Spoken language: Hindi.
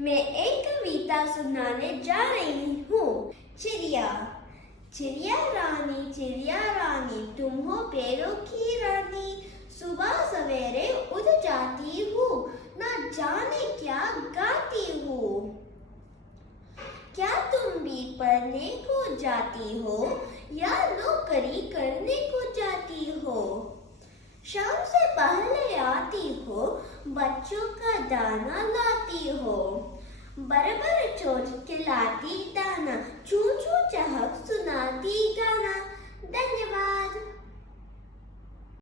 मैं एक कविता सुनाने जा रही हूँ। चिड़िया चिड़िया रानी तुम हो पेड़ों की रानी। सुबह सवेरे उठ जाती हूँ, ना जाने क्या गाती हूँ। क्या तुम भी पढ़ने को जाती हो या नौकरी करने को जाती हो? शाम से पहले आती हो, बच्चों का दाना लाती हो। बराबर चोट खिलाती दाना, चू चू चहक सुनाती गाना। धन्यवाद।